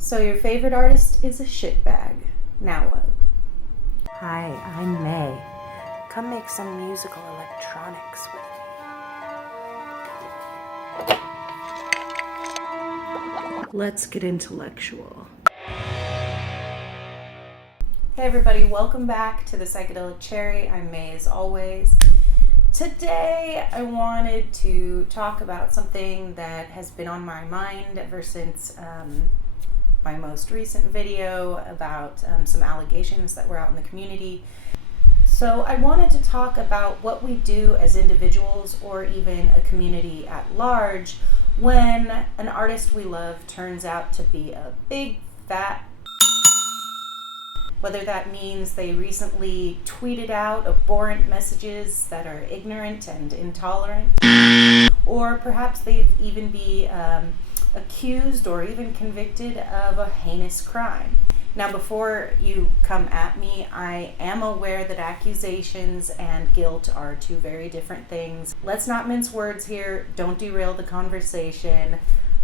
So your favorite artist is a shitbag. Now what? Hi, I'm May. Come make some musical electronics with me. Let's get intellectual. Hey everybody, welcome back to the Psychedelic Cherry. I'm May as always. Today I wanted to talk about something that has been on my mind ever since my most recent video about some allegations that were out in the community. So I wanted to talk about what we do as individuals or even a community at large when an artist we love turns out to be a big fat. Whether that means they recently tweeted out abhorrent messages that are ignorant and intolerant, or perhaps they've even be accused or even convicted of a heinous crime. Now, before you come at me, I am aware that accusations and guilt are two very different things. Let's not mince words here. Don't derail the conversation.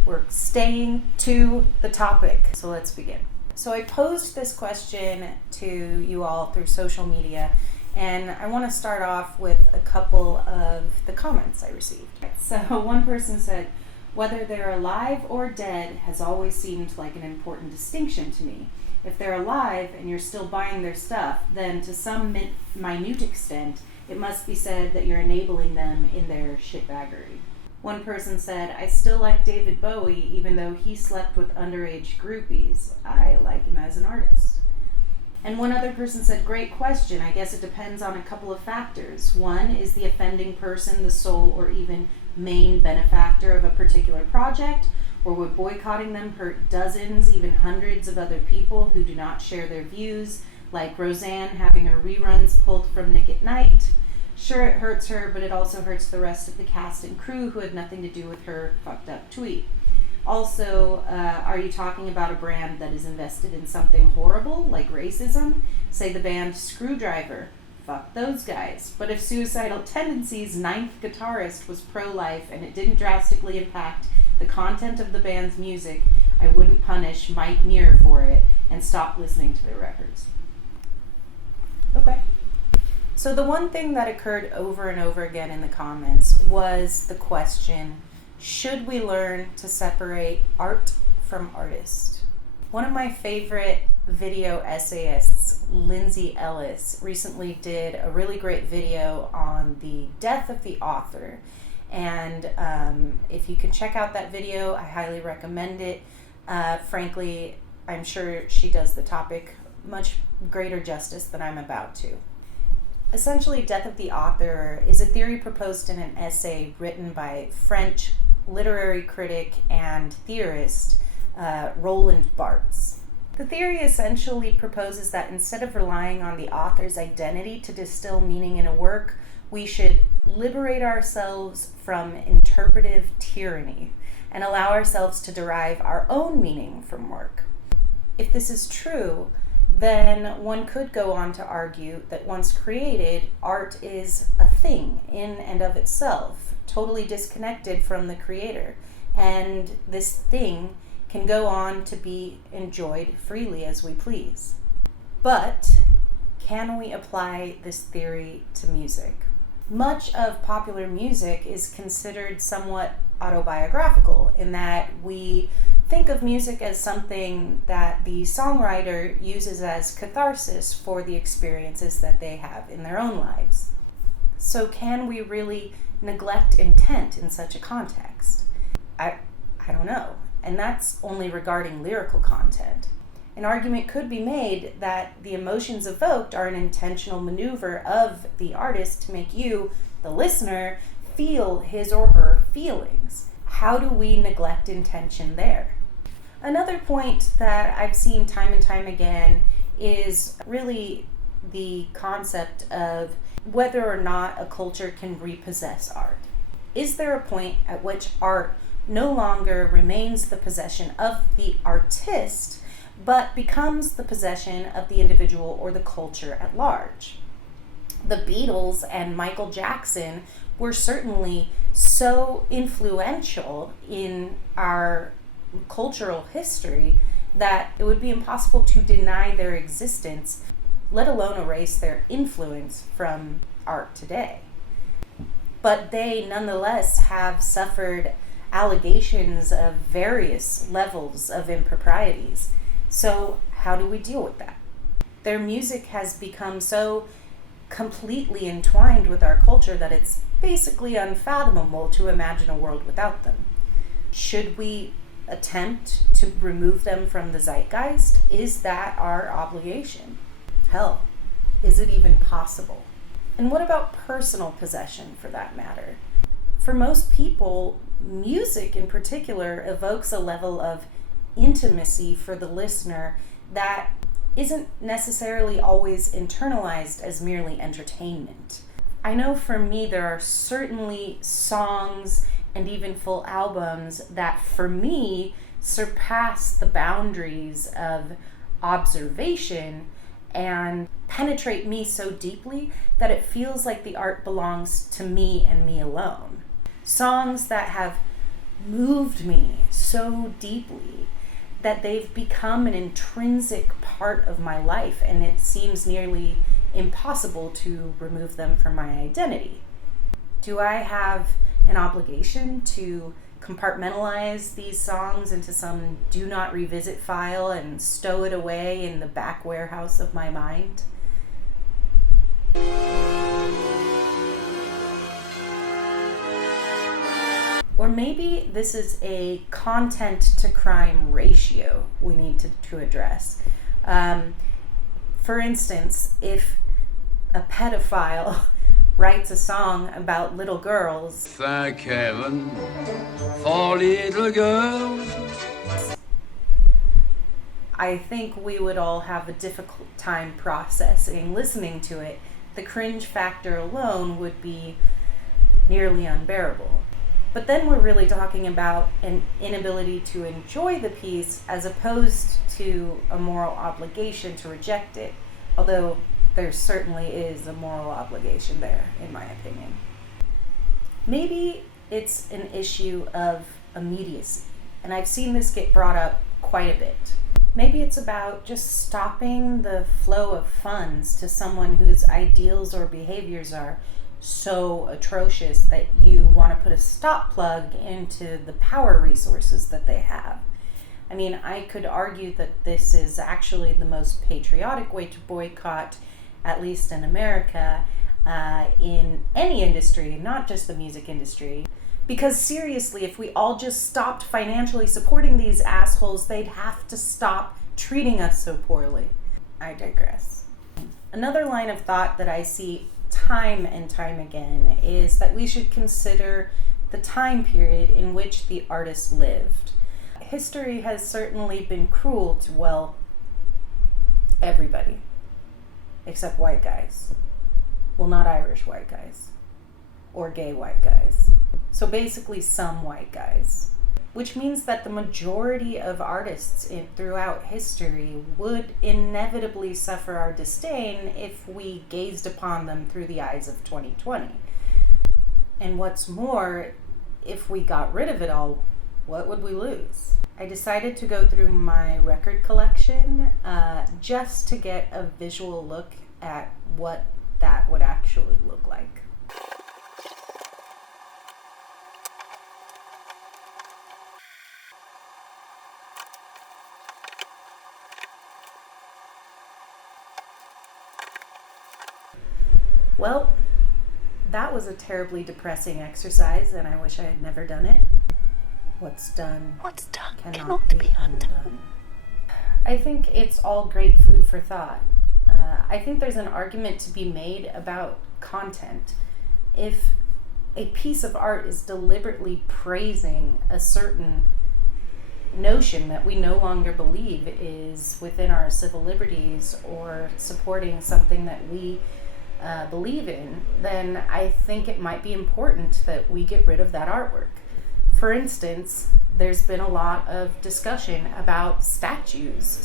We're staying to the topic. So let's begin. So I posed this question to you all through social media, and I want to start off with a couple of the comments I received. So one person said, "Whether they're alive or dead has always seemed like an important distinction to me. If they're alive and you're still buying their stuff, then to some minute extent, it must be said that you're enabling them in their shitbaggery." One person said, "I still like David Bowie even though he slept with underage groupies. I like him as an artist." And one other person said, "Great question. I guess it depends on a couple of factors. One, is the offending person the sole or even main benefactor of a particular project, or would boycotting them hurt dozens, even hundreds of other people who do not share their views, like Roseanne having her reruns pulled from Nick at Night? Sure, it hurts her, but it also hurts the rest of the cast and crew who had nothing to do with her fucked up tweet. Also, are you talking about a brand that is invested in something horrible, like racism? Say the band Screwdriver. Fuck those guys. But if Suicidal Tendencies' ninth guitarist was pro-life and it didn't drastically impact the content of the band's music, I wouldn't punish Mike Muir for it and stop listening to their records." Okay. So the one thing that occurred over and over again in the comments was the question, should we learn to separate art from artist? One of my favorite video essayists, Lindsay Ellis, recently did a really great video on the death of the author. And if you can check out that video, I highly recommend it. Frankly, I'm sure she does the topic much greater justice than I'm about to. Essentially, death of the author is a theory proposed in an essay written by French literary critic and theorist Roland Barthes. The theory essentially proposes that instead of relying on the author's identity to distill meaning in a work, we should liberate ourselves from interpretive tyranny and allow ourselves to derive our own meaning from work. If this is true, then one could go on to argue that once created, art is a thing in and of itself, totally disconnected from the creator, and this thing can go on to be enjoyed freely as we please. But can we apply this theory to music? Much of popular music is considered somewhat autobiographical in that we think of music as something that the songwriter uses as catharsis for the experiences that they have in their own lives. So can we really neglect intent in such a context? I don't know. And that's only regarding lyrical content. An argument could be made that the emotions evoked are an intentional maneuver of the artist to make you, the listener, feel his or her feelings. How do we neglect intention there? Another point that I've seen time and time again is really the concept of whether or not a culture can repossess art. Is there a point at which art no longer remains the possession of the artist, but becomes the possession of the individual or the culture at large? The Beatles and Michael Jackson were certainly so influential in our cultural history that it would be impossible to deny their existence, let alone erase their influence from art today. But they nonetheless have suffered allegations of various levels of improprieties. So how do we deal with that? Their music has become so completely entwined with our culture that it's basically unfathomable to imagine a world without them. Should we attempt to remove them from the zeitgeist? Is that our obligation? Hell, is it even possible? And what about personal possession, for that matter? For most people, music in particular evokes a level of intimacy for the listener that isn't necessarily always internalized as merely entertainment. I know for me there are certainly songs and even full albums that for me surpass the boundaries of observation and penetrate me so deeply that it feels like the art belongs to me and me alone. Songs that have moved me so deeply that they've become an intrinsic part of my life, and it seems nearly impossible to remove them from my identity. Do I have an obligation to compartmentalize these songs into some do not revisit file and stow it away in the back warehouse of my mind? Or maybe this is a content to crime ratio we need to address. For instance, if a pedophile writes a song about little girls, thank heaven for little girls, I think we would all have a difficult time processing listening to it. The cringe factor alone would be nearly unbearable. But then we're really talking about an inability to enjoy the piece as opposed to a moral obligation to reject it, although there certainly is a moral obligation there, in my opinion. Maybe it's an issue of immediacy, and I've seen this get brought up quite a bit. Maybe it's about just stopping the flow of funds to someone whose ideals or behaviors are so atrocious that you want to put a stop plug into the power resources that they have. I mean, I could argue that this is actually the most patriotic way to boycott, at least in America, in any industry, not just the music industry. Because seriously, if we all just stopped financially supporting these assholes, they'd have to stop treating us so poorly. I digress. Another line of thought that I see time and time again is that we should consider the time period in which the artist lived. History has certainly been cruel to, well, everybody, except white guys. Well, not Irish white guys, or gay white guys. So basically some white guys, which means that the majority of artists throughout history would inevitably suffer our disdain if we gazed upon them through the eyes of 2020. And what's more, if we got rid of it all, what would we lose? I decided to go through my record collection just to get a visual look at what that would actually look like. Well, that was a terribly depressing exercise, and I wish I had never done it. What's done cannot be undone. I think it's all great food for thought. I think there's an argument to be made about content. If a piece of art is deliberately praising a certain notion that we no longer believe is within our civil liberties or supporting something that we believe in, then I think it might be important that we get rid of that artwork. For instance, there's been a lot of discussion about statues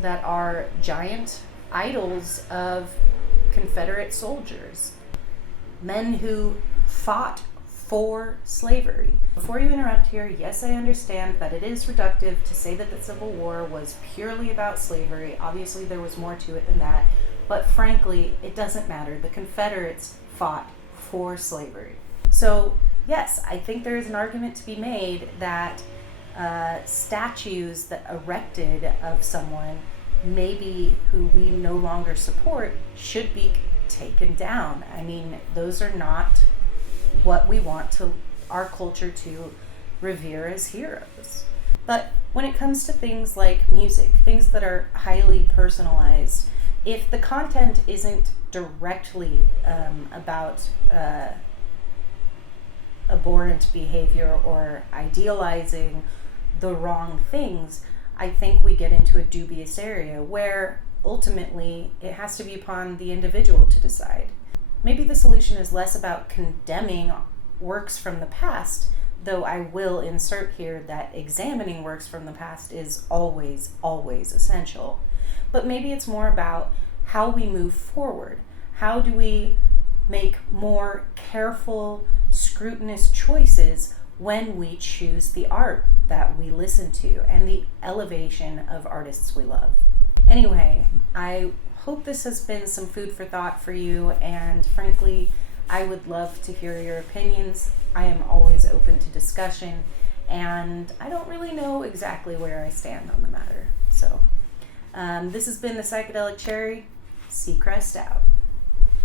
that are giant idols of Confederate soldiers, men who fought for slavery. Before you interrupt here, yes, I understand that it is reductive to say that the Civil War was purely about slavery. Obviously, there was more to it than that. But frankly, it doesn't matter. The Confederates fought for slavery. So, yes, I think there is an argument to be made that statues that erected of someone, maybe who we no longer support, should be taken down. I mean, those are not what we want our culture to revere as heroes. But when it comes to things like music, things that are highly personalized, if the content isn't directly about abhorrent behavior or idealizing the wrong things, I think we get into a dubious area where ultimately it has to be upon the individual to decide. Maybe the solution is less about condemning works from the past, though I will insert here that examining works from the past is always, always essential. But maybe it's more about how we move forward. How do we make more careful, scrutinous choices when we choose the art that we listen to and the elevation of artists we love? Anyway, I hope this has been some food for thought for you, and frankly, I would love to hear your opinions. I am always open to discussion, and I don't really know exactly where I stand on the matter. So, this has been the Psychedelic Cherry. Seacrest out.